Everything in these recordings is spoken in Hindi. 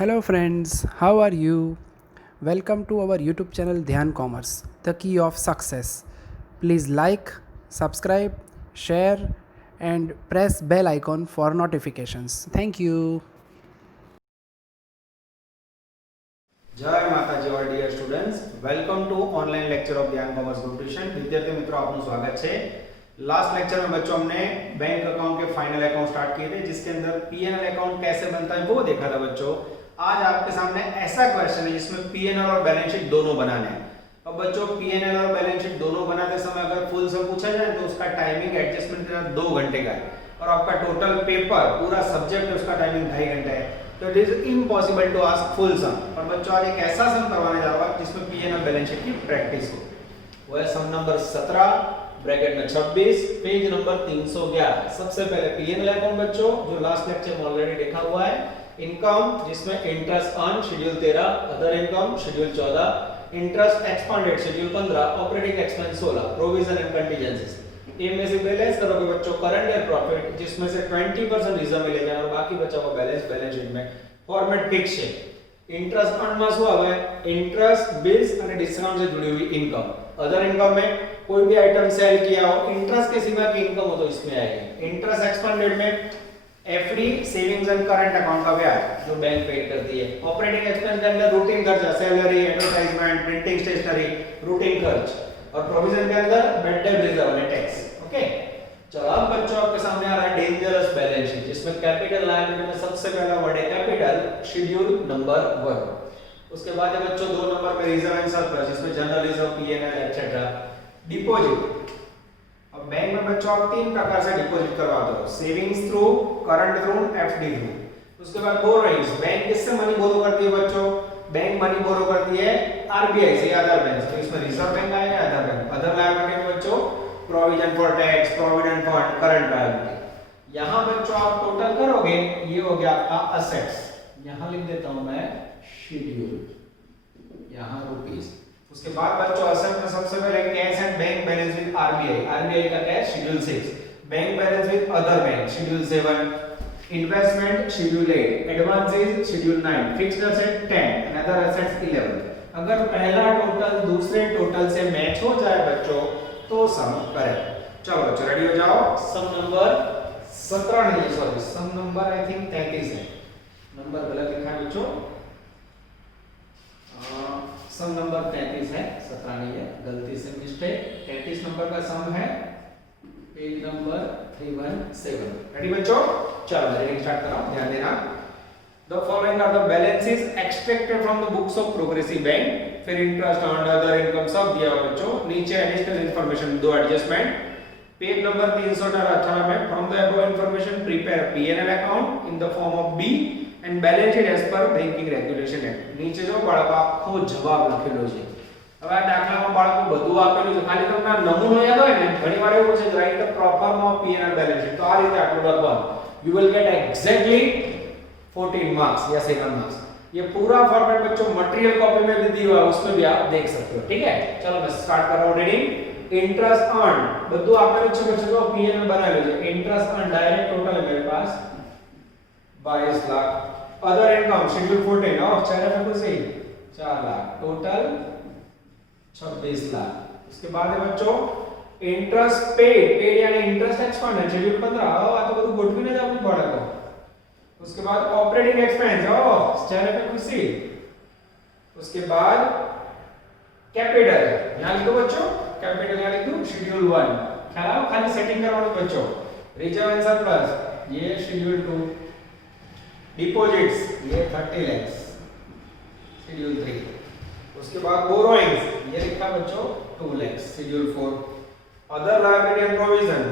Hello, friends, how are you? Welcome to our YouTube channel Dhyan Commerce, the key of success. Please like, subscribe, share, and press bell icon for notifications. Thank you. જય માતાજી all dear students welcome to online lecture of Gyan commerce group tuition विद्यार्थी मित्रों आपका स्वागत है। लास्ट लेक्चर में बच्चों हमने बैंक अकाउंट के फाइनल अकाउंट स्टार्ट किए थे जिसके अंदर पीएनएल अकाउंट कैसे बनता है वो देखा था बच्चों। आज आपके सामने ऐसा क्वेश्चन है जिसमें पीएनएल और बैलेंस शीट दोनों बनाने हैं। अब बच्चों पीएनएल और बैलेंस शीट दोनों बनाते समय अगर फुल सम पूछा जाए तो उसका टाइमिंग एडजस्टमेंट 2 घंटे का है और आपका टोटल पेपर पूरा सब्जेक्ट उसका टाइमिंग 2.5 घंटे है, तो it is impossible to ask full sum. और बच्चों आज एक ऐसा सम करवाने जा रहा हूं जिसमें पीएनएल बैलेंस शीट की प्रैक्टिस हो। वो है सम नंबर 17 ब्रैकेट में 26 पेज नंबर 311। सबसे पहले पीएनएल अकाउंट बच्चों जो लास्ट लेक्चर में ऑलरेडी देखा हुआ है, इनकम जिसमें interest earn schedule 13, other income schedule 14, interest expended schedule 15, operating expense 16, provision and contingencies. A में से बैलेंस करोगे बच्चों करंट ईयर प्रॉफिट जिसमें से 20% रिजर्व में ले जाना और बाकी बचा हुआ बैलेंस बैलेंस शीट में फॉर्मेट फिक्स है। इंटरेस्ट अर्न में શું આવે इंटरेस्ट बिल्स અને डिस्काउंट से जुड़ी हुई इनकम। अदर इनकम में कोई भी आइटम सेल किया हो इंटरेस्ट के सिवा की इनकम हो तो इसमें आएगी। इंटरेस्ट एक्सपेंडेड में FD savings and current account का ब्याज जो बैंक पेड करती है। ऑपरेटिंग एक्सपेंस के अंदर रूटीन खर्चा salary advertisement printing stationery routine खर्च और प्रोविजन के अंदर बेड डेट रिजर्व और टैक्स। ओके चलो अब बच्चों आपके सामने आ रहा है डेंजरस बैलेंस शीट जिसमें कैपिटल लायबिलिटी में सबसे पहला वर्ड है कैपिटल शेड्यूल नंबर 1। उसके बाद है बच्चों 2 नंबर पे रिजर्व एंड सरप्लस जिसमें general reserve PNL etcetera. Deposit अब बैंक में बच्चों आप 3 प्रकार से डिपॉजिट करवाते हो, savings through, current through, FD through. उसके बाद बोरोइंग्स बैंक किससे मनी बोरो करती है बच्चों, बैंक मनी बोरो करती है आरबीआई से अदर बैंक। तो इसमें रिजर्व बैंक आएगा अदर बैंक। अदर लायबिलिटी में बच्चों provision for tax, provident fund, current liability. यहां बच्चों आप टोटल करोगे ये हो गया आपका असेट्स, यहां लिख देता हूं मैं शेड्यूल, यहां रुपीस। उसके बाद बच्चों असेट में सबसे पहले cash and bank balance with RBI, RBI का cash schedule 6, bank balance with other bank schedule 7, investment schedule 8, advances schedule 9, fixed asset 10 and other assets 11। अगर पहला टोटल दूसरे टोटल से मैच हो जाए बच्चों तो सम करें। चलो बच्चों रेडी हो जाओ। सम नंबर 17 नहीं sorry sum number I think 33 है, नंबर गलत लिखा है बच्चों। सम नंबर 33 है 17 नहीं है, गलती से मिस्टेक। 33 नंबर का सम है पेज नंबर 317। रेडी बच्चों चलो रीडिंग स्टार्ट करो, ध्यान देना। The following are the balances extracted from the books of Progressive Bank। फिर इंटरेस्ट अर्न्ड अदर इनकम सब दिया हुआ बच्चों। नीचे additional information 2 adjustment. Page number 318 में from the above information prepare PNL account in the form of B and balance sheet as per banking regulation act. नीचे जो બાળકો આખો જવાબ લખેલો છે। હવે આ દાખલામાં બાળકો બધું આપેલું છે, ખાલી તમને નમૂનો યાદ હોય ને ઘણી વાર એવું છે write the proper form of P&L balance sheet, તો આ રીતે આટલું લખવાનું। You will get exactly 14 marks या 7 मार्क्स। ये पूरा फॉर्मेट बच्चों मटेरियल कॉपी में भी दिया हुआ है, उसमें भी आप देख सकते हो। ठीक है चलो मैं स्टार्ट कर रहा हूं रीडिंग। इंटरेस्ट अर्न બધું આપેલું છે બચ્ચો જો પીએનએલ બનાવેલું છે। इंटरेस्ट अर्न डायरेक्ट टोटल है मेरे पास 22 लाख। अदर इनकम शेड्यूल 14 और चेहरे पे कुछ 4 लाख, टोटल 26 लाख। उसके बाद है बच्चों इंटरेस्ट पेड यानी इंटरेस्ट एक्सपेंड शेड्यूल 15। આ તો બધું ગોઠવીને જ આપણી બાળકો। उसके बाद ऑपरेटिंग एक्सपेंस चेहरे पे खुशी। उसके बाद कैपिटल यहां लिखो बच्चों, कैपिटल यहां लिख दूं शेड्यूल 1। ख्याल आओ खाली सेटिंग करवाओ बच्चों। रिजर्व एंड सरप्लस ये शेड्यूल 2। डिपॉजिट्स ये 30 लाख शेड्यूल 3। उसके बाद बोरोइंग्स ये लिखा बच्चों 2 lakh schedule 4। Other liability and provision,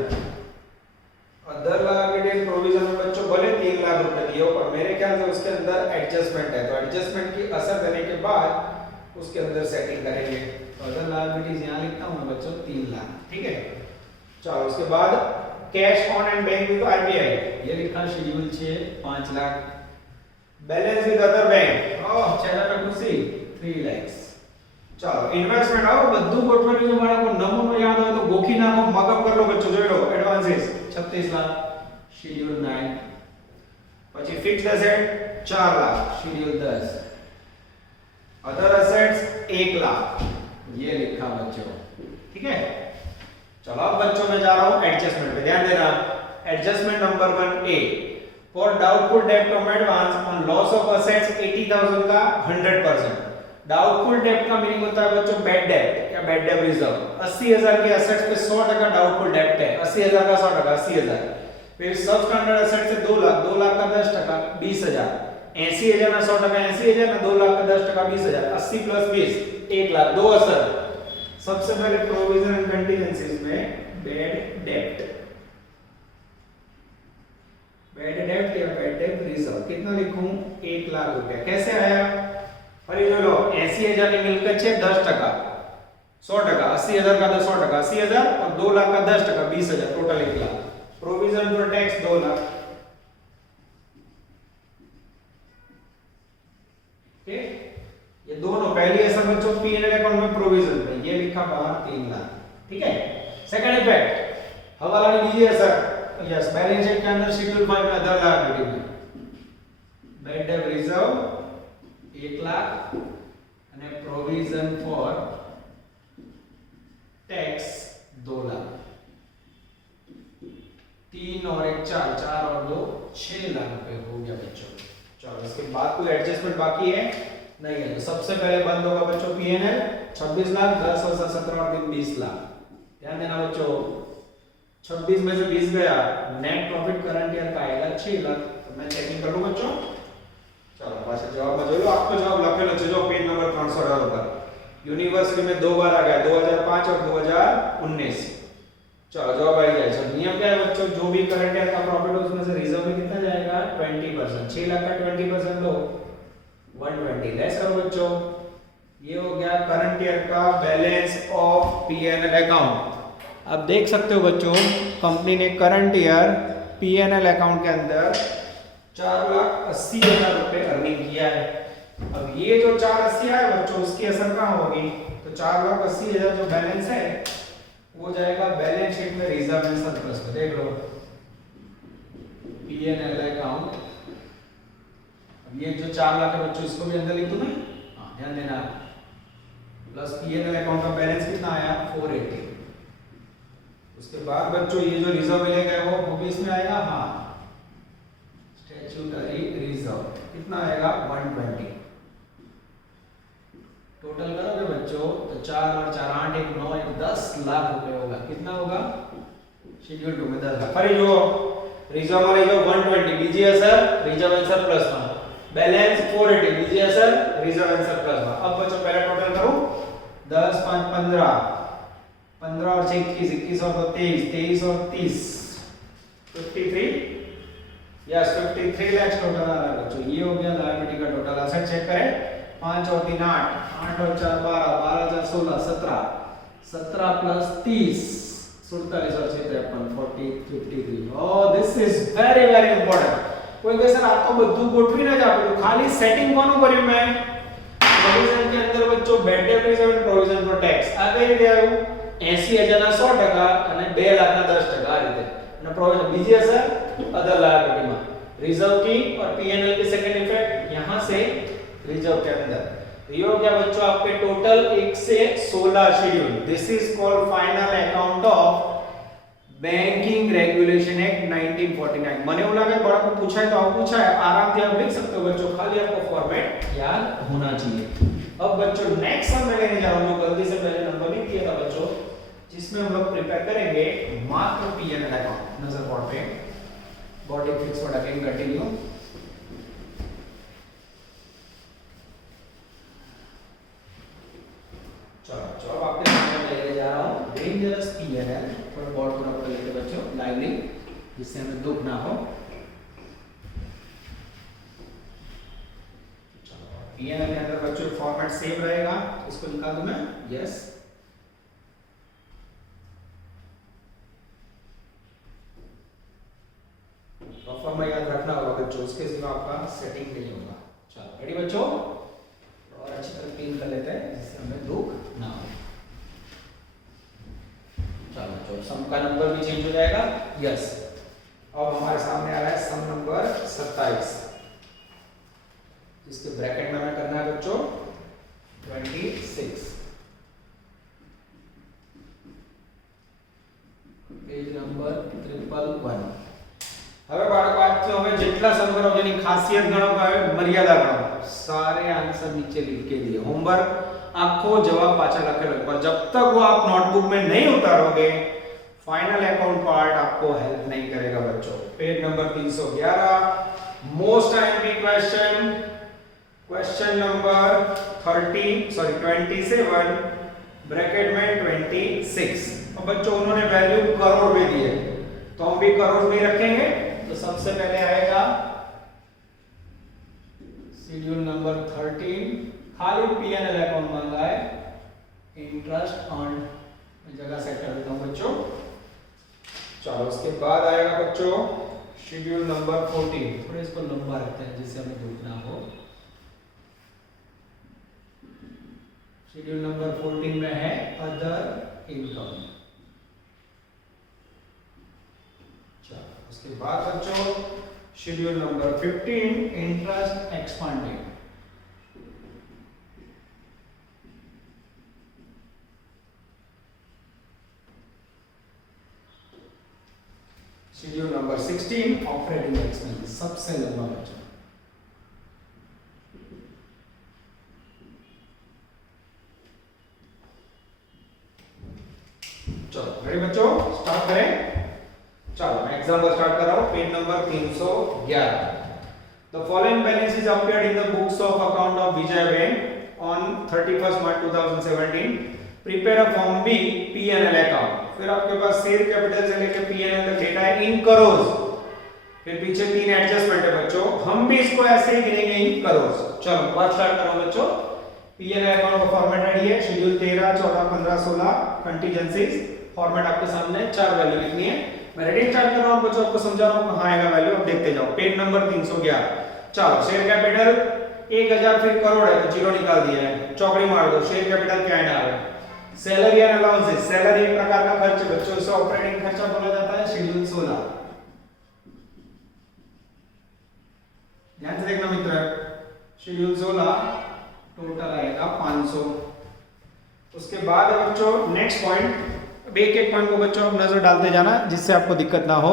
other liability and provision में बच्चों भले 3 लाख रुपए दिए हो पर मेरे ख्याल से उसके अंदर एडजस्टमेंट है, तो एडजस्टमेंट की असर देने के बाद उसके अंदर सेटिंग करेंगे। तो अदर लायबिलिटीज यहां लिखता हूं मैं बच्चों 3 लाख। ठीक है चलो उसके बाद cash on and bank with RBI ये लिखा schedule 6 5 lakh. Balance with other bank चेहरा पे खुशी 3 लाख। चलो इन्वेस्टमेंट आओ બધું ગોઠવેલું છે બાળકો, નમૂનો યાદ હોય તો ગોખી નાખો, મગઅપ कर लो बच्चों। જોઈ લો એડવાન્सेस 36 लाख शेड्यूल 9। પછી fixed asset 4 lakh schedule 10। Other assets 1 lakh, ये लिखा बच्चों, ठीक है। चलो अब बच्चों मैं जा रहा हूं एडजस्टमेंट पे, ध्यान देना। Adjustment number 1A, for doubtful डेब्ट on advance on loss of assets 80,000 का 100%। डाउटफुल डेब्ट का मीनिंग होता है बच्चों बेड डेब्ट या बेड डेब्ट रिजर्व। 80,000 के असेट्स पे 100% डाउटफुल डेब्ट है, 80,000 का 100%, 80,000। फिर सब स्टैंडर्ड असेट से 2 लाख, 2 लाख का 10%, 20,000। 80,000 ना 100%, 80,000 ना 2 लाख का 10%, 20,000। 80 + 20 1 लाख, दो असर। सबसे पहले प्रोविजन एंड कंटीजेंसीज में बेड डेब्ट, बेड डेब्ट या बेड डेब्ट रिजर्व कितना लिखूं? 1 लाख रुपया। कैसे आया? फरी जो लो 80,000 ની મિલકત છે 10%, 100%, 80,000 का 100%, 80,000 और 2 लाख का 10%, 20,000, total 1 lakh. Provision for tax 2 lakh, okay. ये दोनों पहली असर बच्चों पीएनएल अकाउंट में प्रोविजन पे, ये लिखा बाहर 3 लाख, ठीक है। सेकंड इफेक्ट हवाला की बीजी असर, यस, बैलेंस शीट के अंदर शेड्यूल 5 में अदर लायबिलिटी में बेड डेब्ट रिजर्व 1 लाख અને प्रोविजन फॉर टैक्स 2 लाख। 3 और 1 4, 4 और 2 6 लाख रुपए हो गया बच्चों। चलो इसके बाद कोई एडजस्टमेंट बाकी है? नहीं है। तो सबसे पहले बंद होगा बच्चों पीएनएल 26 लाख, 10 और 17 और 3 20 लाख। ध्यान देना बच्चों, 26 में से 20 गया, नेट प्रॉफिट करंट ईयर का आएगा 6 लाख। तो मैं चेकिंग कर लूं बच्चों। चलो पास जवाब में जो आपको जवाब लखेलो છે जो पेज नंबर 318 पर यूनिवर्सिटी में 2 बार आ गया, 2005 और 2019। चलो जवाब आ गया। सब नियम क्या है बच्चों? जो भी करंट ईयर का प्रॉफिट हो उसमें से रिजर्व में कितना जाएगा? 20%। 6 लाख का 20% लो, 120 लेस करो बच्चों। ये हो गया करंट ईयर का बैलेंस ऑफ पीएनएल अकाउंट। अब देख सकते हो बच्चों कंपनी ने करंट ईयर पीएनएल अकाउंट के अंदर 4,80,000 रुपए अर्निंग किया है। अब ये जो 480 है बच्चों उसकी असर कहाँ होगी? तो 4,80,000 जो बैलेंस है वो जाएगा बैलेंस शीट में रिजर्व एंड सरप्लस में। देख लो पीएनएल अकाउंट। अब ये जो 4 लाख है बच्चों इसको भी अंदर लिख दूं मैं? हाँ ध्यान देना। प्लस पीएनएल अकाउंट का बैलेंस कितना आया? 480। उसके बाद बच्चों ये जो रिजर्व मिलेगा वो भी इसमें आएगा। हाँ स्टैट्यूटरी रिजर्व कितना आएगा? 120। टोटल करोगे बच्चों तो 4 और 4 8 1 9 1 10 लाख रुपए होगा। कितना होगा? शेड्यूल 2 में 10 लाख। फरी जो रिजर्व वाले जो 120 बीजी असर रिजर्व एंड सरप्लस में, बैलेंस 480 बीजी असर रिजर्व एंड सरप्लस में। अब बच्चों पहले टोटल करो 10 5 15, 15 और 6 21, 21 और 2 23, 23 और 30 53, यस 53 लाख टोटल आ रहा है बच्चों। ये हो गया लायबिलिटी का टोटल। असेट चेक करें, 5 और 3 8, 8 और 4 12, 12 4 16 17, 17 प्लस 30 47 और 6 53 40 53। Oh this is very very important. कोई કહે સર આ તો બધું ગોઠવી ના જ આપેલું, ખાલી સેટિંગ કોનું કર્યું મેં? પ્રોવિઝન के अंदर बच्चों bad debt reserve and provision for tax આ કઈ રીતે આવ્યું? 80,000 ના 100% અને 2 લાખ ના 10% આ રીતે। અને પ્રોવિઝન બીજી અસર અધર લાયबिलिटी में रिजर्व की और पीएनएल की सेकंड इफेक्ट यहां से रिजर्व के अंदर। ये हो गया बच्चों आपके टोटल 1 से 16 schedule. This is called final account of banking regulation act 1949। મને એવું લાગે બાળકો પૂછાય તો આવું પૂછાય, આરામથી आप लिख सकते हो बच्चों, खाली आपको फॉर्मेट याद होना चाहिए। अब बच्चों नेक्स्ट हम मैं लेने जा रहा हूं, गलती से मैंने नंबर नहीं दिया था बच्चों, जिसमें हम लोग प्रिपेयर करेंगे मात्र पीएनएल अकाउंट। नजर बोर्ड पे body fix for again continue. चलो चलो आपके सामने लेके जा रहा हूं डेंजरस पीएनएल पर बोर्ड पूरा पूरा लेके बच्चों लाइवली, जिससे हमें दुख ना हो। चलो पीएनएल के अंदर बच्चों फॉर्मेट सेम रहेगा, इसको निकाल दूं मैं? यस फॉर्मा याद रखना होगा बच्चों, उसके सिवा आपका सेटिंग नहीं होगा। चलो रेडी बच्चों, और अच्छी तरह क्लीन कर लेते हैं जिससे हमें दुख ना हो। चलो बच्चों सम का नंबर भी चेंज हो जाएगा। यस अब हमारे सामने आ रहा है सम नंबर 27। इसके ब्रैकेट में हमें करना है बच्चों 26। Page number 111। હવે બાળકો આજથી હવે જેટલા સમ કરો જેની ખાસિયત ગણો કે મર્યાદા ગણો सारे आंसर नीचे लिख के दिए। होमवर्क आपको जवाब पाछा लखेलो है, पर जब तक वो आप नोटबुक में नहीं उतारोगे फाइनल अकाउंट पार्ट आपको हेल्प नहीं करेगा बच्चों। Page number 311 most IMP question, question number 27 bracket में 26। अब बच्चों उन्होंने वैल्यू करोड़ में दी है तो हम भी करोड़ में रखेंगे। तो सबसे पहले आएगा शेड्यूल नंबर 13, खाली पीएनएल अकाउंट मांगा है, इंटरेस्ट ऑन जगह सेट कर देता हूं बच्चों। चलो उसके बाद आएगा बच्चों शेड्यूल नंबर 14, थोड़ा इसको लंबा रखते हैं जिससे हमें देखना हो। शेड्यूल नंबर 14 में है अदर इनकम। चलो उसके बाद बच्चों schedule number 15 interest expanding. Schedule number 16 operating expense, सबसे लंबा बच्चों। चलो रेडी बच्चों, स्टार्ट करें। चलो मैं एग्जांपल स्टार्ट कर रहा हूं। Page number 311। The following balances appeared in the books of account of Vijay Bank on 31st March 2017. Prepare a form B P&L account। फिर आपके पास शेयर कैपिटल से लेकर P&L तक डेटा है इन करोड़। फिर पीछे 3 एडजस्टमेंट है बच्चों, हम भी इसको ऐसे ही गिनेंगे इन करोड़। चलो बात स्टार्ट करो बच्चों। P&L अकाउंट का फॉर्मेट रेडी है, शेड्यूल 13, 14, 15, 16 कंटीजेंसीज। फॉर्मेट आपके सामने 4 वैल्यू लिखनी है। मैं रेडी स्टार्ट कर रहा हूं बच्चों, आपको समझा रहा हूं कहां आएगा वैल्यू, अब देखते जाओ। Page number 311। चलो शेयर कैपिटल 1000 फिर करोड़ है तो जीरो निकाल दिया है, चौकड़ी मार दो। शेयर कैपिटल क्या है ना, सैलरी एंड अलाउंसेस। सैलरी एक प्रकार का खर्च बच्चों, इसे ऑपरेटिंग खर्चा बोला जाता है। शेड्यूल 16, ध्यान से देखना मित्र। शेड्यूल 16 टोटल आएगा 500। उसके बाद बच्चों नेक्स्ट पॉइंट, एक एक पॉइंट को बच्चों आप नजर डालते जाना जिससे आपको दिक्कत ना हो।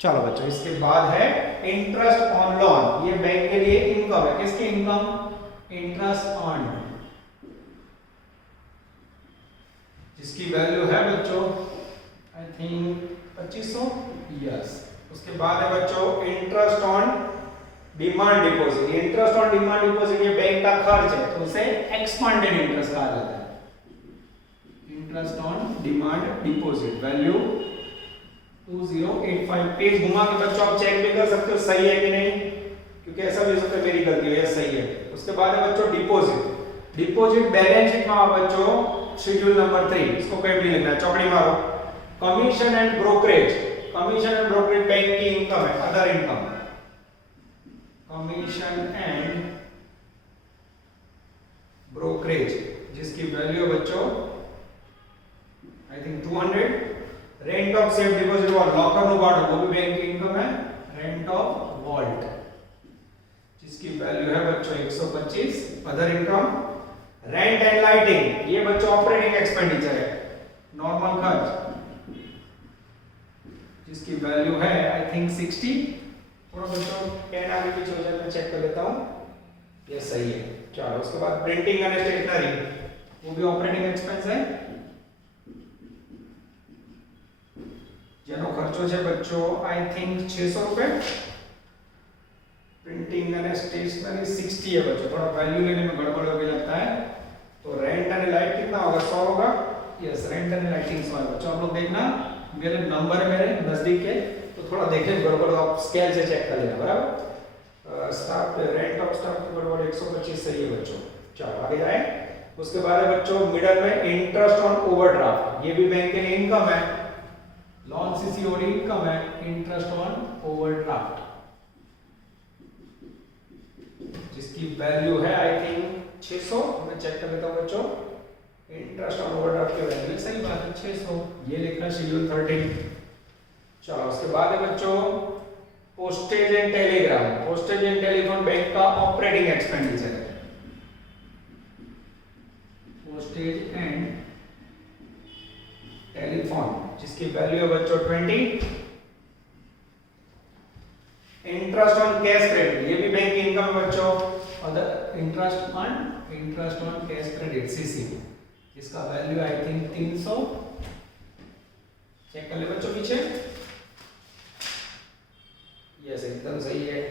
चलो बच्चों इसके बाद है इंटरेस्ट ऑन लोन। ये बैंक के लिए इनकम है, किसकी इनकम, इंटरेस्ट ऑन, जिसकी वैल्यू है बच्चों आई थिंक 2500। यस। उसके बाद है बच्चों interest on demand deposit. Interest on demand deposit ये बैंक का खर्च है तो उसे एक्सपांडेड इंटरेस्ट कहा जाता है। Interest on demand deposit value 2085। Page घुमा के बच्चों आप चेक भी कर सकते हो सही है कि नहीं, क्योंकि ऐसा भी हो सकता है मेरी गलती हो या सही है। उसके बाद है बच्चों डिपॉजिट। डिपॉजिट बैलेंस शीट में बच्चों शेड्यूल नंबर 3, इसको कहीं भी लिखना है, चौकड़ी मारो। Commission and brokerage. Commission and brokerage bank की इनकम है, other income. Commission and brokerage जिसकी वैल्यू बच्चों I think 200। Rent of safe deposit और लॉकर नो बार्ड वो भी बैंक की इनकम है। रेंट ऑफ वॉल्ट जिसकी वैल्यू है बच्चों 125, other income. Rent and lighting ये बच्चों ऑपरेटिंग एक्सपेंडिचर है, नॉर्मल खर्च, जिसकी वैल्यू है आई थिंक 60। थोड़ा बच्चों पेन आगे पीछे हो जाए मैं चेक कर लेता हूं, ये सही है। चलो उसके बाद प्रिंटिंग एंड स्टेशनरी वो भी ऑपरेटिंग एक्सपेंस है, જેનો ખર્ચો છે બચ્ચો आई थिंक 600 रुपए। प्रिंटिंग एंड स्टेशनरी 60 है बच्चों, थोड़ा वैल्यू लेने में गड़बड़ हो गई लगता है। तो रेंट एंड लाइट कितना होगा, 100 होगा। यस, रेंट एंड लाइटिंग 100 है बच्चों। आप लोग देखना मेरे नंबर है मेरे नजदीक के, तो थोड़ा देखने गड़बड़ हो आप स्केल से चेक कर लेना, बराबर। स्टाफ रेंट ऑफ स्टाफ की गड़बड़ 125 सही है बच्चों। चलो आगे जाए। उसके बाद है बच्चों मिडल में इंटरेस्ट ऑन ओवरड्राफ्ट, ये भी बैंक के लिए इनकम है। लॉन सीसीओडी इनकम है, इंटरेस्ट ऑन ओवरड्राफ्ट जिसकी वैल्यू है आई थिंक 600। मैं चेक कर लेता हूं बच्चों, इंटरेस्ट ऑन ओवरड्राफ्ट की वैल्यू सही बात है 600, ये लिखा शेड्यूल 13। चलो उसके बाद है बच्चों postage and Telegram, postage and telephone bank का ऑपरेटिंग एक्सपेंडिचर है, पोस्टेज एंड टेलीफोन जिसकी वैल्यू है बच्चों 20। इंटरेस्ट ऑन कैश क्रेडिट, ये भी बैंक की इनकम है बच्चों, other interest on cash credit CC, इसका वैल्यू आई थिंक 300, चेक कर ले बच्चों पीछे, यस एकदम सही है।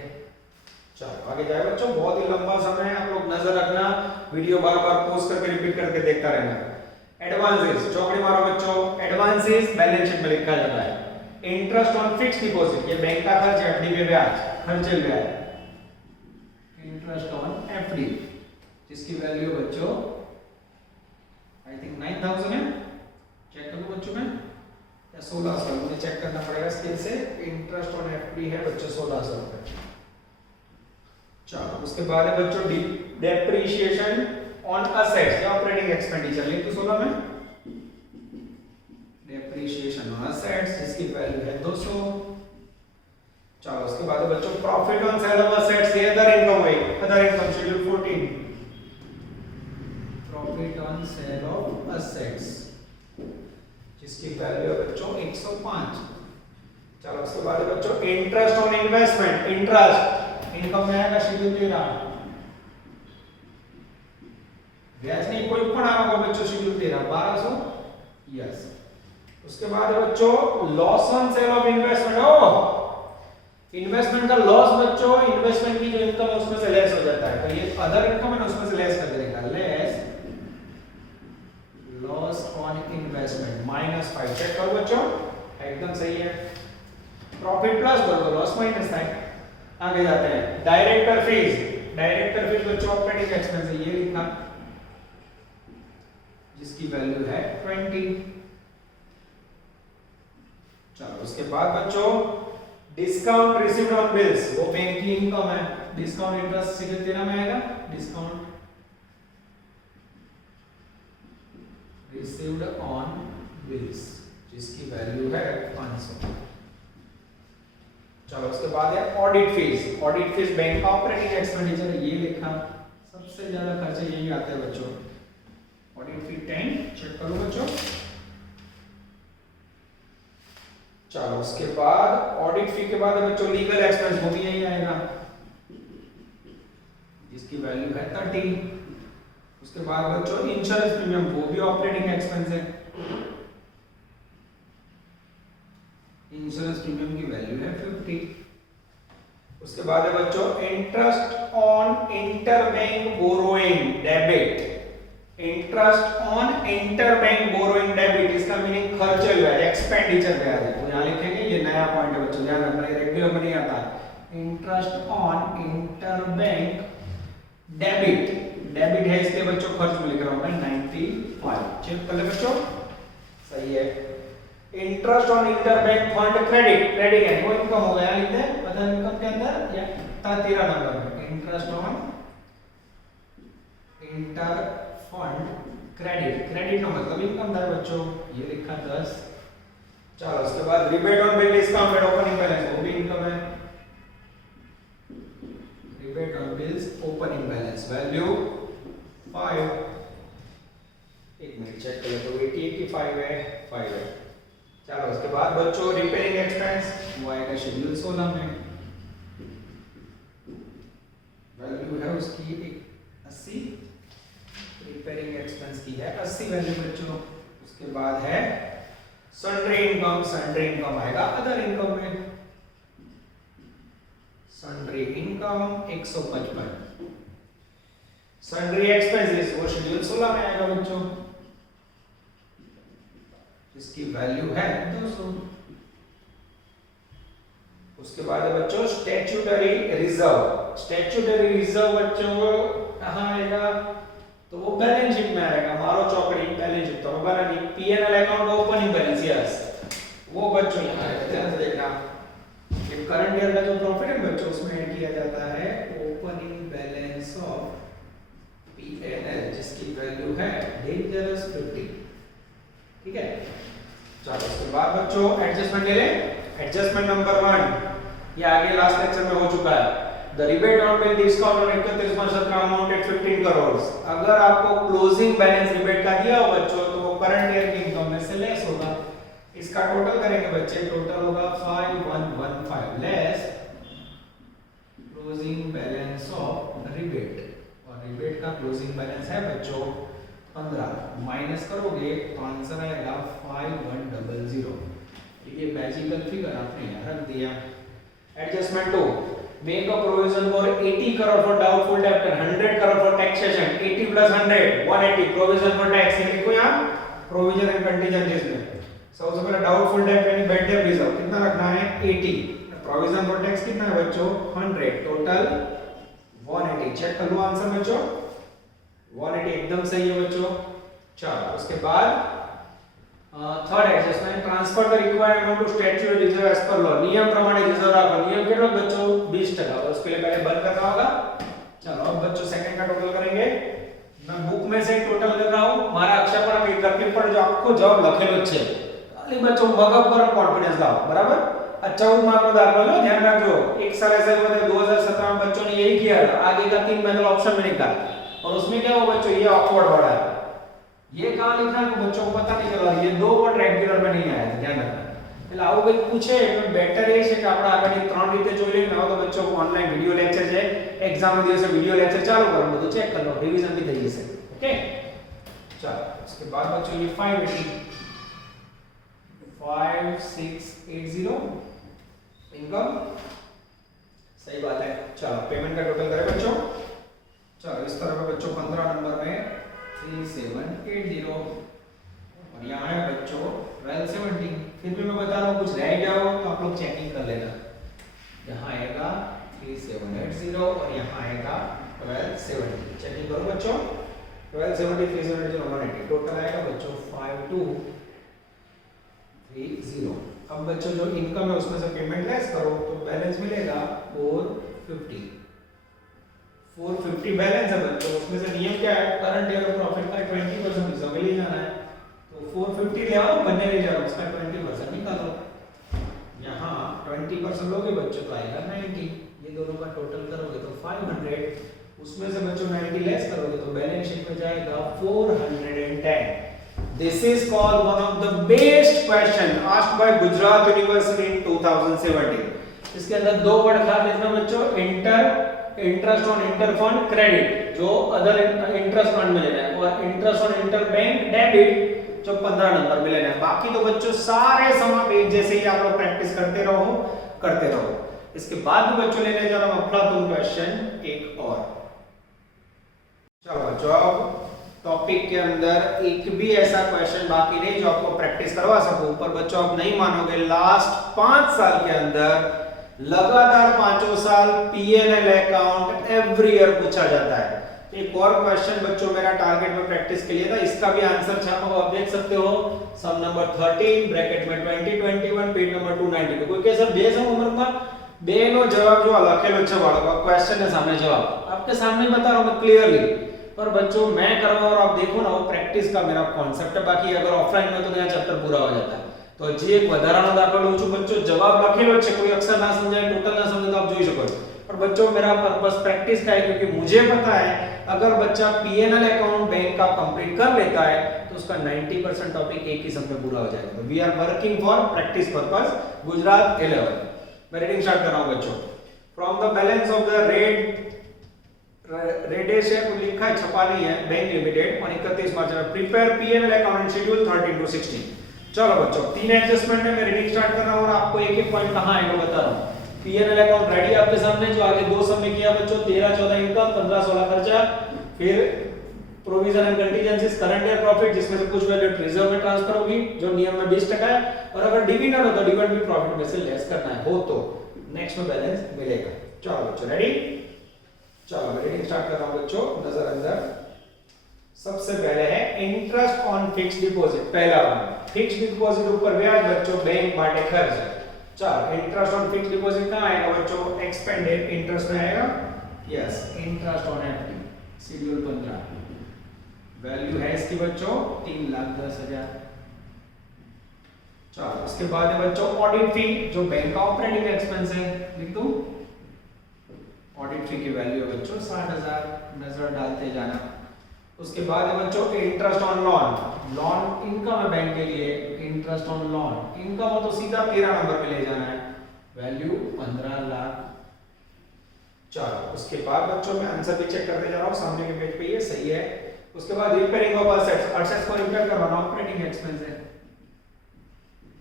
चलो आगे जाए बच्चों, बहुत ही लंबा समय है, आप लोग नजर रखना, वीडियो बार बार पॉज करके रिपीट करके देखता रहना। एडवांसेस, चौकड़ी मारो बच्चों, एडवांसेस बैलेंस शीट में लिखा जाता है। इंटरेस्ट ऑन फिक्स्ड डिपॉजिट, ये बैंक का खर्च है, एफडी पे ब्याज, खर्चे ब्याज, इंटरेस्ट ऑन एफडी जिसकी वैल्यू बच्चों आई थिंक 9000 है, चेक कर लो बच्चों में, या 1600, मुझे चेक करना पड़ेगा स्किल से। इंटरेस्ट ऑन एफडी है बच्चों 1600 रुपए। चलो उसके बाद है बच्चों डेप्रिसिएशन ऑन असेट्स या ऑपरेटिंग एक्सपेंडिचर, लिख तो 16 में, डेप्रिसिएशन ऑन असेट्स जिसकी वैल्यू है 200। चलो उसके बाद है बच्चों profit on sale of assets, ये अदर इनकम है, other income schedule 14, profit on sale of assets जिसकी वैल्यू है बच्चों 105। चलो उसके बाद है बच्चों interest on investment, interest income में आएगा शेड्यूल 13, ब्याज नहीं कोई पण आएगा बच्चों शेड्यूल 13 1200, यस। उसके बाद है बच्चों loss on sale of investment, ओ इन्वेस्टमेंट का लॉस बच्चों, इन्वेस्टमेंट की जो इनकम है उसमें से लेस हो जाता है, तो ये अदर इनकम है उसमें से लेस कर देगा, less loss on investment -5, check करो बच्चों एकदम सही है। प्रॉफिट प्लस कर दो, लॉस माइनस है। आगे जाते हैं डायरेक्टर फीस, डायरेक्टर फीस बच्चों ऑपरेटिंग एक्सपेंस है, ये लिखना जिसकी वैल्यू है 20। चलो उसके बाद बच्चों डिस्काउंट रिसीव्ड ऑन बिल्स, वो बैंक की इनकम है, डिस्काउंट इंटरेस्ट शेड्यूल 13 में आएगा, डिस्काउंट रिसीव्ड ऑन बिल्स जिसकी वैल्यू है 500। चलो उसके बाद है audit fees, audit fees bank का ऑपरेटिंग एक्सपेंडिचर है, ये लिखा, सबसे ज्यादा खर्चे यही आते हैं बच्चों, ऑडिट फी 10, चेक करो बच्चों। चलो उसके बाद ऑडिट फी के बाद बच्चों लीगल एक्सपेंस, वो भी यही आएगा जिसकी वैल्यू है 30। उसके बाद बच्चों इंश्योरेंस प्रीमियम, वो भी ऑपरेटिंग एक्सपेंस है, इंश्योरेंस प्रीमियम की वैल्यू है 50। उसके बाद है बच्चों interest on interbank borrowing debit, interest on interbank borrowing debit, इसका मीनिंग खर्चे ब्याज, एक्सपेंडिचर ब्याज है, तो यहां लिखेंगे, ये नया पॉइंट है बच्चों, ध्यान रखना, ये रेगुलर में नहीं आता। Interest on interbank debit, debit है इसलिए बच्चों खर्च में लिख रहा हूं मैं 95, चेक कर ले बच्चों, सही है। Interest on interbank fund credit, credit है वो इनकम हो गया, लिखते हैं अदर इनकम के अंदर या 13 नंबर में, interest on inter fund credit, credit का मतलब इनकम था बच्चों, ये लिखा 10। चलो उसके बाद rebate on bill discounted opening balance, वो भी इनकम है, rebate on bills opening balance value 5। एक मिनट चेक कर ले, तो 88 की 5 है, 5 है। चलो उसके बाद बच्चों रिपेयरिंग एक्सपेंस, वो आएगा शेड्यूल 16 में, वैल्यू है उसकी 80, रिपेयरिंग एक्सपेंस की है 80 वैल्यू बच्चों। उसके बाद है सन्ड्री इनकम, सन्ड्री इनकम आएगा अदर इनकम में, सन्ड्री इनकम 155। सन्ड्री एक्सपेंसेस वो शेड्यूल 16 में आएगा बच्चों, इसकी वैल्यू है 200। उसके बाद है बच्चों स्टैट्यूटरी रिजर्व, स्टैट्यूटरी रिजर्व बच्चों कहां आएगा, तो वो बैलेंस शीट में आएगा, मारो चौकड़ी बैलेंस शीट, तो बनानी पीएनएल अकाउंट का ओपनिंग बैलेंस, यस वो बच्चों यहां आएगा, ध्यान से देखना। ये करंट ईयर का जो प्रॉफिट है बच्चों उसमें ऐड किया जाता है ओपनिंग बैलेंस ऑफ पीएनएल जिसकी वैल्यू है डेंजरस 50, ठीक है। चलो उसके बाद बच्चों एडजस्टमेंट ले ले, एडजस्टमेंट नंबर 1 ये आगे लास्ट लेक्चर में हो चुका है। The rebate on bank discount और 31 मार्च 17 अमाउंटेड 15 करोड़। अगर आपको क्लोजिंग बैलेंस रिबेट का दिया हो बच्चों तो वो करंट ईयर की इनकम में से लेस होगा। इसका टोटल करेंगे बच्चे, टोटल होगा 5115 less closing balance of rebate, और रिबेट का क्लोजिंग बैलेंस है बच्चों 15, माइनस करोगे तो आंसर आएगा 5100। ये मैजिकल फिगर आपने यहाँ रख दिया। Adjustment 2, make a provision for 80 crore for doubtful डेब्ट and 100 crore for taxation. 80 plus 100 180 provision for tax. ये लिखो यहाँ प्रोविजन एंड कंटीजेंसीज में। सबसे पहले डाउटफुल डेब्ट यानी बैड डेब्ट रिजर्व कितना रखना है 80, प्रोविजन फॉर टैक्स कितना है बच्चों 100, टोटल 180। चेक कर लो आंसर बच्चों, 180 एकदम सही है बच्चों। चलो उसके बाद third adjustment, transfer the required amount to statutory reserve as per law. नियम प्रमाणे रिजर्व रखो। नियम कितना बच्चों 20%, और उसके लिए पहले बंद करना होगा। चलो अब बच्चों सेकंड का टोटल करेंगे। मैं बुक में से टोटल कर रहा हूं, મારા અક્ષર પર એક લખી પર જો આખો જવાબ લખેલો છે, ખાલી બચ્ચો મગજ પર કોન્ફિડન્સ લાવો, બરાબર। આ 14 मार्क નો દાખલો લો, ध्यान रखो। एक साल ऐसा हुआ था 2017 में बच्चों ने यही किया था। आगे का 3 मेथड ऑप्शन में निकाला और उसमें क्या हुआ बच्चों, ये ऑकवर्ड वर्ड आया। ये कहां लिखना है बच्चों को पता नहीं चला, ये दो वर्ड रेगुलर में नहीं आया, ध्यान रखना। એટલે આવું કંઈક પૂછે એટલે બેટર એ છે કે આપણે આગળની ત્રણ રીતે જોઈ લઈએ। ના તો બચ્ચો ઓનલાઈન વિડિયો લેક્ચર છે, એક્ઝામ ના દિવસે વિડિયો લેક્ચર ચાલુ કરો, બધું ચેક કરી લો, રિવીઝન भी થઈ જશે। ओके चलो उसके बाद बच्चों ये 5680 इनकम, सही बात है। चलो पेमेंट का टोटल करें बच्चों। चलो इस तरह में बच्चों 15 नंबर में 3780 और यहाँ है बच्चों 1270। फिर भी मैं बता रहा हूँ कुछ रह गया हो तो आप लोग चेकिंग कर लेना। यहाँ आएगा 3780 और यहाँ आएगा 1270। चेकिंग करो बच्चों, 1270 370 180, टोटल आएगा बच्चों 5230। अब बच्चों जो इनकम है उसमें से पेमेंट लेस करो तो बैलेंस मिलेगा 450 बैलेंस है बच्चों। उसमें से नियम क्या है, करंट ईयर प्रॉफिट का 20% हिस्सा मिल ही जाना है, तो 450 ले आओ, बनने ले जाओ, उसका 20% निकालो। यहाँ 20% लोगे बच्चों तो आएगा 90। ये दोनों का टोटल करोगे तो 500, उसमें से बच्चों 90 लेस करोगे तो बैलेंस शीट में जाएगा 410। This is called one of the best question asked by Gujarat University in 2017। इसके अंदर दो वर्ड खास लिखना बच्चों, interest on inter fund credit जो अदर इंटरेस्ट फंड में लेना है, और interest on inter bank debit जो 15 नंबर में लेना है। बाकी तो बच्चों सारे समाप एक जैसे ही आप लोग प्रैक्टिस करते रहो। इसके बाद भी बच्चों लेने जा रहा हूं अफलातून क्वेश्चन एक और। चलो जॉब टॉपिक के अंदर एक भी ऐसा क्वेश्चन बाकी नहीं जो आपको प्रैक्टिस करवा सकूं। पर बच्चों आप नहीं मानोगे, लास्ट 5 साल के अंदर लगातार 5 साल पीएनएल अकाउंट एवरी ईयर पूछा जाता है। एक और क्वेश्चन बच्चों मेरा टारगेट में प्रैक्टिस के लिए था, इसका भी आंसर छापा हुआ आप देख सकते हो। सम नंबर 13 ब्रैकेट में 2021 पेज नंबर 292। कोई के सर બે સમ ઉંમરમાં બે નો જવાબ જો લખેલો છે બાળકો, ક્વેશ્ચન ને સામે જવાબ आपके सामने बता रहा हूं मैं क्लियरली। पर बच्चों मैं करवा और आप देखो ना वो प्रैक्टिस का मेरा कॉन्सेप्ट है। बाकी अगर ऑफलाइन में तो नया चैप्टर पूरा हो जाता है। तो जी एक વધારાનો દાખલો લઉં છું બચ્ચો, જવાબ લખેલો છે, कोई अक्षर ना समझाए टोटल ना समझे तो आप જોઈ શકો છો। पर बच्चों मेरा पर्पस प्रैक्टिस का है, क्योंकि मुझे पता है अगर बच्चा पीएनएल अकाउंट बैंक का कंप्लीट कर लेता है तो उसका 90% टॉपिक एक ही समय में पूरा हो जाएगा। तो we are working for practice purpose Gujarat 11। मैं रीडिंग स्टार्ट कर रहा हूं बच्चों। From the balance of the रेडेश है तो लिखा है, छपा नहीं है, बैंक लिमिटेड और 31 मार्च में prepare PNL account schedule 13 to 16। चलो बच्चों 3 एडजस्टमेंट है, मैं रीडिंग स्टार्ट कर रहा हूं और आपको एक एक पॉइंट कहां आएगा बता रहा हूं। पीएनएल अकाउंट रेडी आपके सामने, जो आगे दो सम में किया बच्चों, 13-14 इनकम, 15-16 खर्चा, फिर provision and contingencies current year profit जिसमें से कुछ वैल्यू रिजर्व में ट्रांसफर होगी जो नियम में 20% है, और अगर डिविडेंड हो तो डिविडेंड भी प्रॉफिट में से लेस करना है हो तो नेक्स्ट में बैलेंस मिलेगा। चलो बच्चों रेडी, चलो मैं रीडिंग स्टार्ट कर रहा हूं बच्चों, नजर अंदर। सबसे पहले है इंटरेस्ट ऑन फिक्स्ड डिपॉजिट। पहला वन फिक्स्ड डिपॉजिट ऊपर ब्याज बच्चों बैंक માટે खर्च। चलो इंटरेस्ट ऑन फिक्स्ड डिपॉजिट कहां आएगा बच्चों, एक्सपेंडेड इंटरेस्ट में आएगा। Yes, interest on FD schedule 15। Value है इसकी बच्चों 3,10,000। चलो उसके बाद है बच्चों ऑडिट फी, जो बैंक का ऑपरेटिंग एक्सपेंस है, लिख दूं ऑडिट फी की वैल्यू है बच्चों 60,000, नजर डालते जाना। उसके बाद है बच्चों interest on loan, loan income है बैंक के लिए, इंटरेस्ट ऑन लोन इनकम हो तो सीधा 13 नंबर पे ले जाना है, वैल्यू 15 लाख। चलो उसके बाद बच्चों मैं आंसर भी चेक करते जा रहा हूँ, सामने के पेज पे ये सही है। उसके बाद रिपेयरिंग ऑफ असेट्स, असेट्स को रिपेयर करवाना ऑपरेटिंग एक्सपेंस है।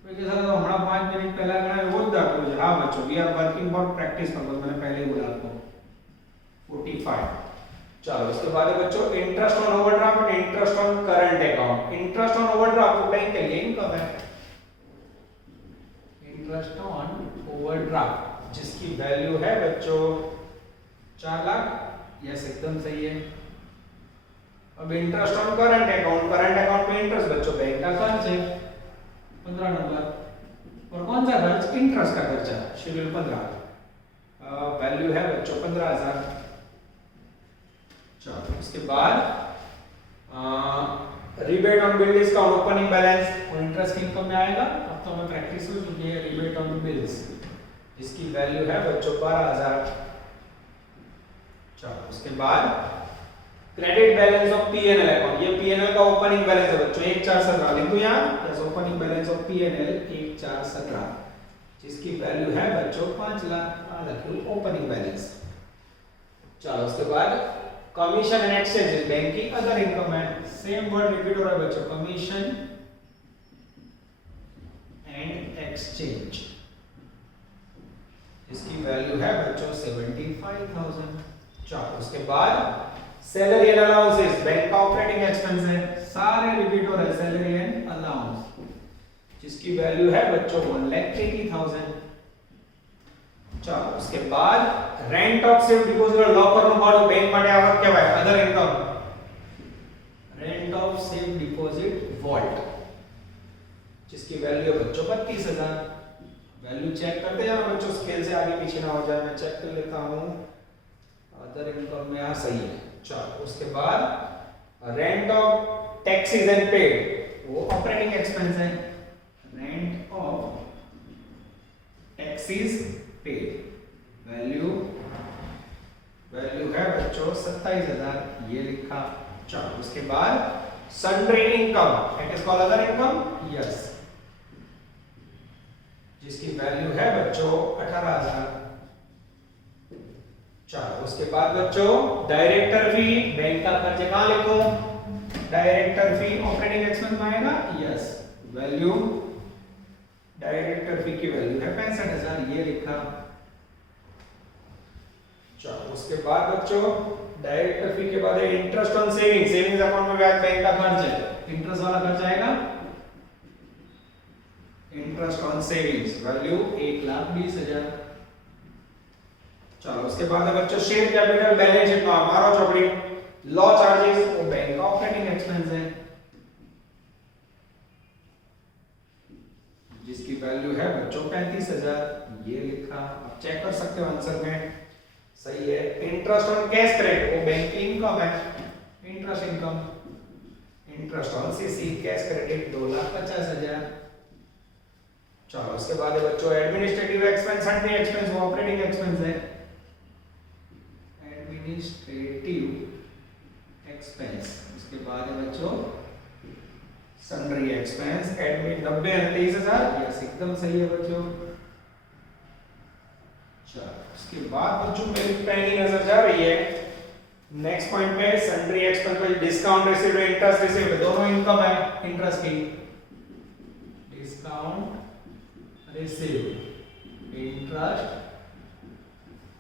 तो जैसा तो हमारा 5 मिनट पहला गणा वो दाखो जरा। हां बच्चों we are working for practice purpose, मैंने पहले ही बोला आपको 45। चलो उसके बाद है बच्चों interest on overdraft, interest on current account. Interest on overdraft bank के लिए इनकम है, इंटरेस्ट ऑन ओवरड्राफ्ट जिसकी वैल्यू है बच्चों 4 लाख। यस एकदम सही है। अब interest on current account, current account में इंटरेस्ट बच्चों बैंक का खर्च है 15 नंबर। और कौन सा खर्च? इंटरेस्ट का खर्चा, शेड्यूल 15, वैल्यू है बच्चों 15,000। चलो उसके बाद rebate on bill discount, opening balance और इंटरेस्ट की इनकम में आएगा। अब तो हमें प्रैक्टिस हो चुकी है रिबेट ऑन बिल्स, इसकी वैल्यू है बच्चों 12,000। चलो उसके बाद credit balance of PNL account, ये पीएनएल का ओपनिंग बैलेंस है बच्चों 1417, लिख दूं यहां yes, opening balance of PNL 1417 जिसकी वैल्यू है बच्चों 5 लाख, ओपनिंग बैलेंस। चलो उसके बाद कमीशन एंड एक्सचेंज, बैंक की अदर इनकम है, सेम वर्ड रिपीट हो रहा है बच्चों, कमीशन एंड एक्सचेंज इसकी वैल्यू है बच्चों 75,000। चलो उसके बाद सैलरी एंड अलाउंसेस, बैंक का ऑपरेटिंग एक्सपेंस है, सारे रिपीट हो रहे हैं, सैलरी एंड अलाउंस जिसकी वैल्यू है बच्चों 1,80,000। चलो उसके बाद रेंट ऑफ सेफ डिपॉजिट और लॉकर નું ભાડું બેંક માટે આવક કહેવાય, અધર income. Rent of safe deposit vault जिसकी वैल्यू है बच्चों 32,000। वैल्यू चेक करते जाओ बच्चों, स्केल से आगे पीछे ना हो जाए, मैं चेक कर लेता हूं। अदर इनकम में यहां सही है। चलो उसके बाद rent of taxes and paid, वो ऑपरेटिंग एक्सपेंस है, rent of taxes paid value है बच्चों 27,000, ये लिखा। चलो उसके बाद sundry income, it is called other income, yes, जिसकी वैल्यू है बच्चों 18,000। चलो उसके बाद बच्चों डायरेक्टर फी, बैंक का खर्च कहां लिखो? डायरेक्टर फी ऑपरेटिंग एक्सपेंस में आएगा, यस, वैल्यू डायरेक्टर फी की वैल्यू है 65,000, ये लिखा। चलो उसके बाद बच्चों डायरेक्टर फी के बाद है interest on saving, savings account में ब्याज बैंक का खर्च है, इंटरेस्ट वाला खर्च आएगा, इंटरेस्ट ऑन सेविंग्स वैल्यू 1,20,000। चलो उसके बाद है बच्चों शेयर कैपिटल बैलेंस शीट में मारो चौकड़ी, लॉ चार्जेस वो बैंक का ऑपरेटिंग एक्सपेंस है जिसकी वैल्यू है बच्चों 35,000, ये लिखा। आप चेक कर सकते हो आंसर में, सही है। इंटरेस्ट ऑन कैश क्रेडिट वो बैंक की इनकम है, interest income, interest on CC cash credit 2,50,000। चलो उसके बाद है बच्चों एडमिनिस्ट्रेटिव एक्सपेंस, सन्ड्री एक्सपेंस वो ऑपरेटिंग एक्सपेंस है, एडमिनिस्ट्रेटिव एक्सपेंस। उसके बाद है बच्चों सन्ड्री एक्सपेंस, एडमिन 90 और 23,000, यस एकदम सही है बच्चों। चलो उसके बाद बच्चों मेरी पहली नजर जा रही है नेक्स्ट पॉइंट पे, सन्ड्री एक्सपेंस पे डिस्काउंट रिसीव्ड और इंटरेस्ट रिसीव्ड दोनों इनकम है, इंटरेस्ट की, discount received, interest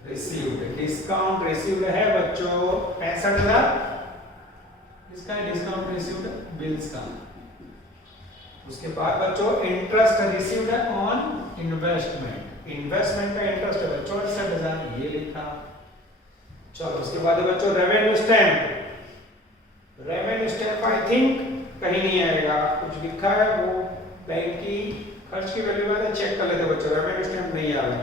received. Discount received है बच्चों 65,000, इसका डिस्काउंट रिसीव्ड बिल्स का। उसके बाद बच्चों interest received on investment, investment का इंटरेस्ट है बच्चों 68,000, ये लिखा। चलो उसके बाद है बच्चों revenue stamp, revenue stamp I think कहीं नहीं आएगा, कुछ लिखा है वो बैंक की खर्च की वैल्यू में चेक कर लेते बच्चों, रेवेन्यू स्टैम्प नहीं आ रहा।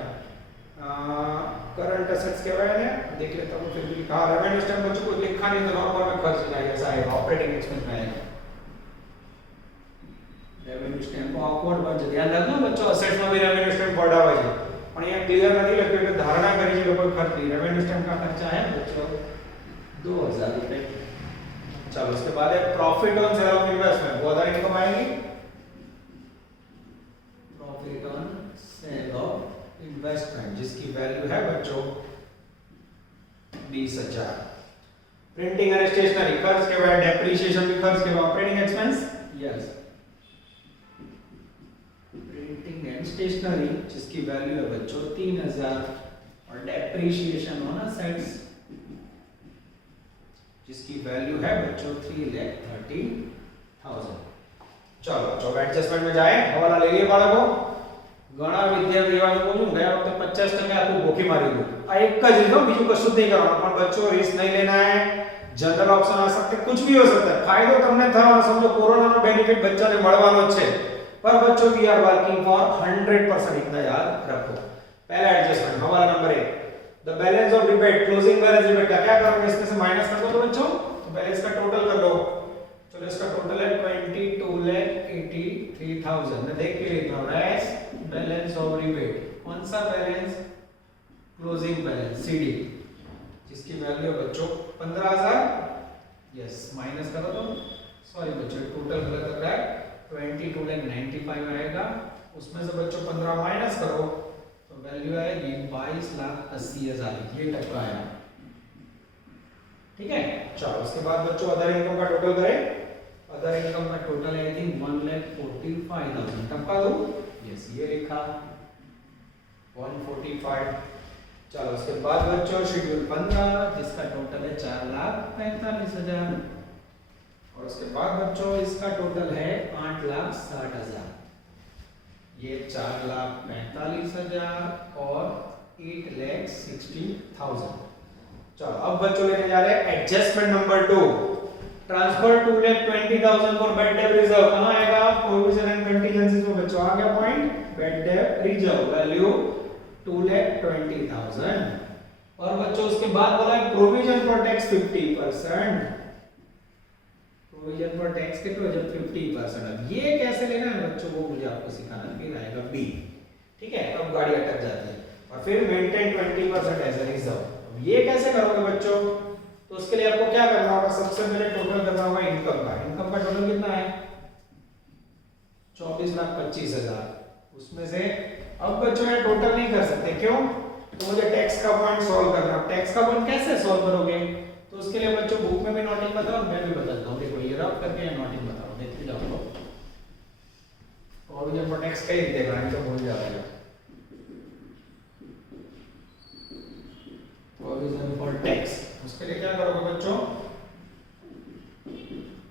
करंट एसेट्स के बारे में देख लेता हूं, फिर भी लिखा रेवेन्यू स्टैम्प बच्चों को लिखा नहीं तो नॉर्मल में खर्च नहीं आएगा, ऐसा आएगा ऑपरेटिंग एक्सपेंस में आएगा। રેવન્યુ સ્ટેમ્પ ઓકવર્ડ બનશે. ધ્યાન રાખજો બચ્ચો, અસેટ્સમાં બી રેવન્યુ સ્ટેમ્પ પડાવે છે પણ અહીંયા ક્લિયર નથી લખ્યું એટલે ધારણા કરી છે લોકો ખર્ચી. રેવन्यू स्टैम्प का खर्चा है बच्चों 2000 रुपए. चलो उसके बाद है profit on sale of investment. वो अदर इनकम आएगी. Profit on sale of investment जिसकी वैल्यू है बच्चों 20000. प्रिंटिंग एंड स्टेशनरी खर्च के बाद डेप्रिसिएशन भी खर्च के बाद operating expense. Yes, printing and stationery जिसकी वैल्यू है बच्चों 3000 और डेप्रिसिएशन ऑन असेट्स जिसकी वैल्यू है बच्चों 3,30,000. चलो बच्चों एडजस्टमेंट में जाए. हवाला ले लिए बाळको. ઘણા વિદ્યાર્થી એવા લોકો છું ગયા વખતે 50% આખું ગોખી મારી ગયું. આ એક જ રીતો, બીજું કશું જ નહીં કરવાનું. પણ બચ્ચો રિસ્ક नहीं लेना है. जनरल ऑप्शन आ सकते, कुछ भी हो सकता है. फायदो તમને થવાનો, સમજો કોરોનાનો બેનિફિટ બચ્ચાને મળવાનો જ છે. पर बच्चों वी आर वर्किंग फॉर 100%. इतना याद रखो. पहला एडजस्टमेंट हवाला number 1, the balance of rebate closing balance rebate का क्या करोगे, इसमें से माइनस कर दो तो बच्चों तो बैलेंस का टोटल कर लो. चलो इसका टोटल है 22,83,000. मैं देख के लेता हूं. एस बैलेंस ऑफ रिबेट, कौन सा बैलेंस, क्लोजिंग बैलेंस सीडी जिसकी वैल्यू है बच्चों 15,000. यस, माइनस करो तो सॉरी बच्चों टोटल गलत लग रहा है. 22,95,000 आएगा. उसमें से बच्चों 15 माइनस करो तो वैल्यू आएगी 22,80,000. ये टक्का आया. ठीक है. चलो उसके बाद बच्चों अदर इनकम का टोटल करें. अदर इनकम का टोटल है आई थिंक 1,45,000. टक्का दो. यस, ये लिखा 145. चलो उसके बाद बच्चों शेड्यूल 15 जिसका टोटल है 4,45,000. और उसके बाद बच्चों इसका टोटल है 8,60,000. ये 4,45,000 और 8,60,000. चलो अब बच्चों लेने जा रहे हैं adjustment number 2. Transfer 2,20,000 for bad debt reserve. कहां आएगा, प्रोविजन एंड कंटीजेंसीज में बच्चों आ गया point. Bad debt reserve value 2,20,000. और बच्चों उसके बाद बोला है provision for tax 50%. Provision for tax कितना हो जाए 50%. अब ये कैसे लेना है बच्चों वो मुझे आपको सिखाना. फिर आएगा बी. ठीक है, अब गाड़ी अटक जाती है. और फिर मेंटेन 20% एज अ रिजर्व. अब ये कैसे करोगे बच्चों, तो उसके लिए आपको क्या करना होगा, सबसे पहले टोटल करना होगा इनकम का. इनकम का टोटल कितना है 24,25,000. उसमें से अब बच्चों ये टोटल नहीं कर सकते. क्यों, तो मुझे टैक्स का पॉइंट सॉल्व करना. टैक्स का पॉइंट कैसे सॉल्व करोगे, तो उसके लिए बच्चों बुक में भी नोटिंग बताओ, मैं भी बताता हूं. देखो ये रफ करके नोटिंग बताओ, देखते जाओ. प्रोविजन फॉर टैक्स कई रीते करना तो भूल जाओगे. प्रोविजन फॉर टैक्स उसके लिए क्या करोगे बच्चों,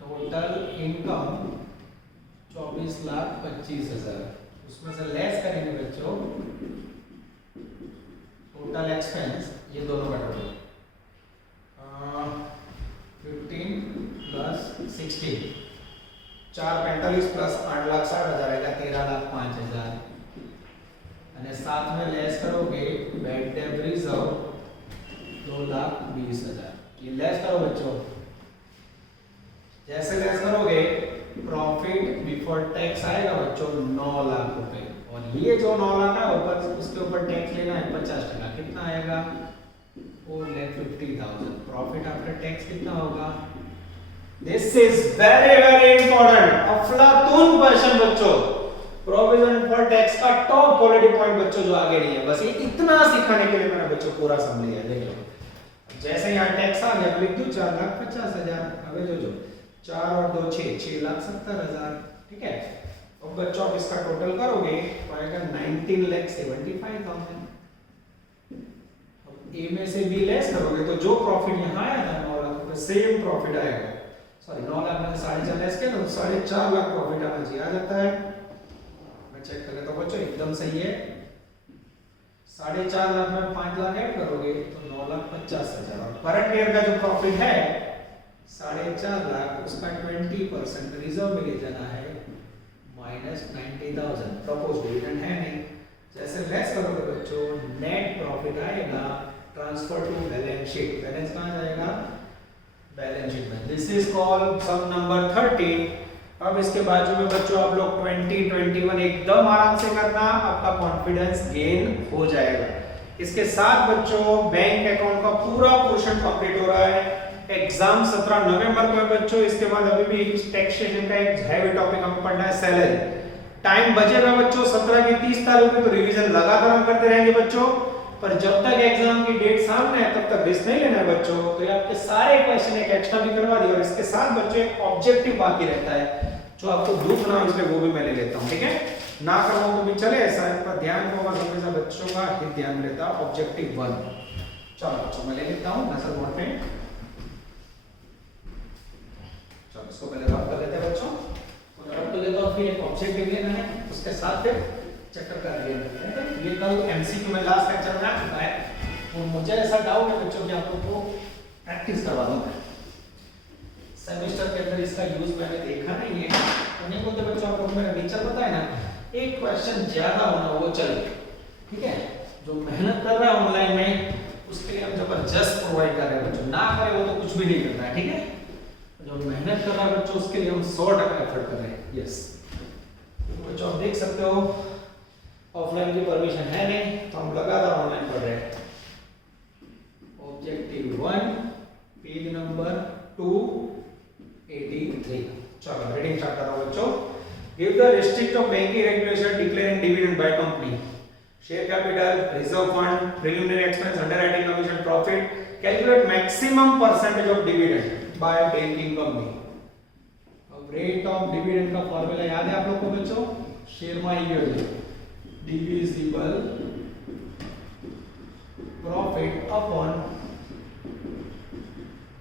टोटल इनकम 24,25,000. उसमें से लेस करेंगे बच्चों टोटल एक्सपेंस, ये दोनों का टोटल 15 प्लस 16 4,45 प्लस 8,60,000 आएगा 13,05,000. અને साथ में लेस करोगे बेड डेप रिजर्व 2,20,000. ये लेस करो बच्चों. जैसे लेस करोगे प्रॉफिट बिफोर टैक्स आएगा बच्चों 9 लाख रुपए. और ये जो 9 लाख है ऊपर उसके ऊपर टैक्स लेना है 50%. कितना आएगा 4,50,000. प्रॉफिट आफ्टर टैक्स कितना होगा. This is very very important. अफलातून क्वेश्चन बच्चों. प्रोविजन फॉर टैक्स का टॉप क्वालिटी पॉइंट बच्चों जो आगे नहीं है. बस ये इतना सिखाने के लिए मैंने बच्चों पूरा समझ लिया. देख लो जैसे यहाँ टैक्स आ गया लिख दूं 4,50,000. अब जो 4 और 2 6,70,000. ठीक है. अब बच्चों आप इसका टोटल करोगे तो आएगा 19,75,000. अब ए में से बी लेस करोगे तो जो प्रॉफिट यहाँ आया था 9 लाख रुपए सेम प्रॉफिट आएगा. सॉरी 9 लाख में 4.5 लेस किया तो 4.5 लाख प्रॉफिट आना चाहिए. आ जाता है. मैं चेक कर लेता हूँ बच्चों एकदम सही है. 4.5 लाख में 5 लाख ऐड करोगे तो 9,50,000. और करंट ईयर का जो प्रॉफिट है 4.5 लाख उसका 20% रिजर्व में ले जाना है -90,000. प्रपोज डिविडेंड है नहीं. जैसे लेस करोगे बच्चों नेट प्रॉफिट आएगा transfer to balance sheet. Balance कहां जाएगा बैलेंस शीट में. This is called sum number 13 अब इसके बाजू में बच्चों आप लोग 20, 21 एकदम आराम से करना, आपका कॉन्फिडेंस गेन हो जाएगा। इसके साथ बच्चों बैंक अकाउंट का पूरा पोर्शन कंप्लीट हो रहा है। एग्जाम 17 नवंबर को है बच्चों। इसके बाद अभी भी टैक्सेशन का एक हैवी टॉपिक हमें पढ़ना है, सैलरी। टाइम बचेगा बच्चों 17 की 30 तारीख को, तो रिवीजन लगातार हम करते रहेंगे बच्चों। पर जब तक एग्जाम की डेट सामने है तब तक रिस्क नहीं लेना है बच्चों। तो ये आपके सारे क्वेश्चन एक एक्स्ट्रा भी करवा दिए, और इसके साथ बच्चों एक ऑब्जेक्टिव बाकी रहता है जो आपको दुख ना हो, इसलिए वो भी मैं ले लेता हूं, ठीक है। ना करवाऊं तो भी चले, ऐसा पर ध्यान को बस हमेशा बच्चों का ही ध्यान रहता है। ऑब्जेक्टिव 1 चलो बच्चों मैं ले लेता हूं नजर बोर्ड पे। चलो इसको पहले रब कर देते हैं बच्चों, रब कर देता हूं, फिर एक ऑब्जेक्टिव लेना है, उसके साथ फिर चेकर कर लेना है। ये कल एमसीक्यू में लास्ट लेक्चर में आ चुका है, तो मुझे ऐसा डाउट है बच्चों कि आप लोगों को प्रैक्टिस करवा दूं। सेमेस्टर के अंदर इसका यूज मैंने देखा नहीं है, तो नहीं बोलते बच्चों आप लोग, मेरा टीचर बताए ना, एक क्वेश्चन ज्यादा होना वो चले, ठीक है। जो मेहनत कर रहा है ऑनलाइन में उसके लिए हम जबरदस्त प्रोवाइड कर रहे हैं बच्चों, ना करे वो तो कुछ भी नहीं करना है, ठीक है। जो मेहनत कर रहा है बच्चों उसके लिए हम 100% एफर्ट कर रहे हैं, यस। बच्चों आप देख सकते हो ऑफलाइन की परमिशन है नहीं, तो हम लगातार ऑनलाइन पढ़ रहे हैं। Objective 1 page number 283। चलो रीडिंग स्टार्ट कर रहा हूं बच्चों। Give the restrict of banking regulation declaring dividend by company, share capital, reserve fund, preliminary expense, underwriting commission, profit, calculate maximum percentage of dividend by banking company. अब रेट ऑफ डिविडेंड का फार्मूला याद है आप लोग को बच्चों, शेरमा yearly divisible profit upon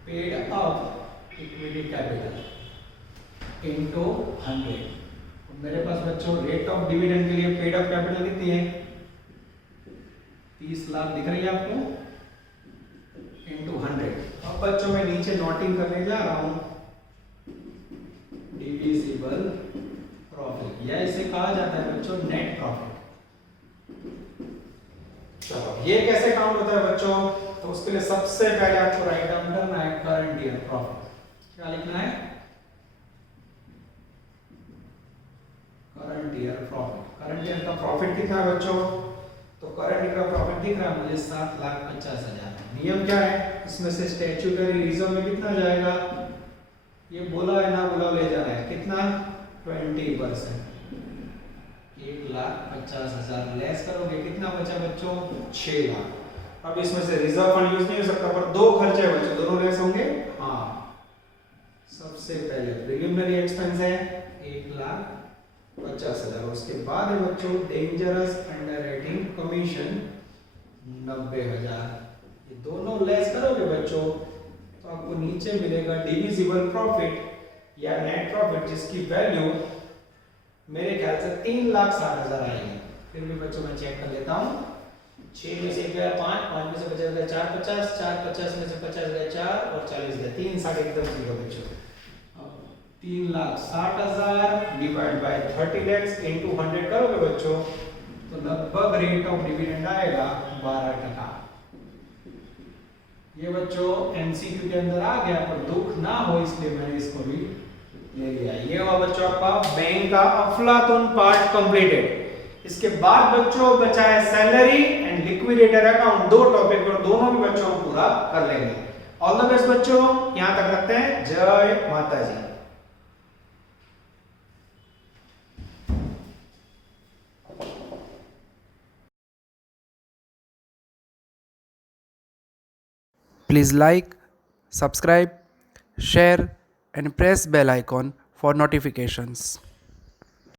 paid up equity capital into 100। मेरे पास बच्चों रेट ऑफ डिविडेंड के लिए पेड अप कैपिटल कितनी है, 30 लाख दिख रही है आपको, इनटू 100। अब बच्चों मैं नीचे नोटिंग करने जा रहा हूं डिविजिबल प्रॉफिट, या इसे कहा जाता है बच्चों नेट प्रॉफिट। चलो ये कैसे काउंट होता है बच्चों, तो उसके लिए सबसे पहले आपको राइट डाउन करना है करंट ईयर प्रॉफिट। क्या लिखना है, current year profit. Current year का प्रॉफिट कितना है बच्चों, तो करंट ईयर का प्रॉफिट दिख रहा है मुझे 7,50,000। नियम क्या है, इसमें से स्टैट्यूटरी रिजर्व में कितना जाएगा, ये बोला है ना बोला ले जाना है, कितना 20%, 1,50,000 लेस करोगे कितना बचा बच्चों, 6 लाख। अब इसमें से रिजर्व फंड यूज नहीं हो सकता, पर दो खर्चे हैं बच्चों, दोनों लेस होंगे। हाँ सबसे पहले प्रिलिमिनरी एक्सपेंस है 1,50,000, उसके बाद है बच्चों डेंजरस अंडरराइटिंग कमीशन 90,000। ये दोनों लेस करोगे बच्चों तो आपको नीचे मिलेगा डिविजिबल प्रॉफिट या नेट प्रॉफिट, जिसकी वैल्यू मेरे ख्याल से 3,60,000 आएगी। फिर भी बच्चों मैं चेक कर लेता हूँ, 6 में से 1 गया 5, 5 में से 50 गया 4, 50, 4 50 में से 50 गया 4 और 40 गया 3, 60 एकदम जीरो बच्चों। 3,60,000 डिवाइड बाय 30 lakhs इनटू 100 करोगे बच्चों तो लगभग रेट ऑफ डिविडेंड आएगा 12%। ये बच्चों एमसीक्यू के अंदर आ गया, पर दुख ना हो इसलिए मैंने इसको भी ले लिया। ये हुआ बच्चों आपका बैंक का अफलातून पार्ट कंप्लीटेड। इसके बाद बच्चों बचा है सैलरी एंड लिक्विडेटर अकाउंट, दो टॉपिक और दोनों भी बच्चों को पूरा कर लेंगे। ऑल द बेस्ट बच्चों, यहां तक रखते हैं। जय माता जी। Please like, subscribe, share and press bell icon for notifications.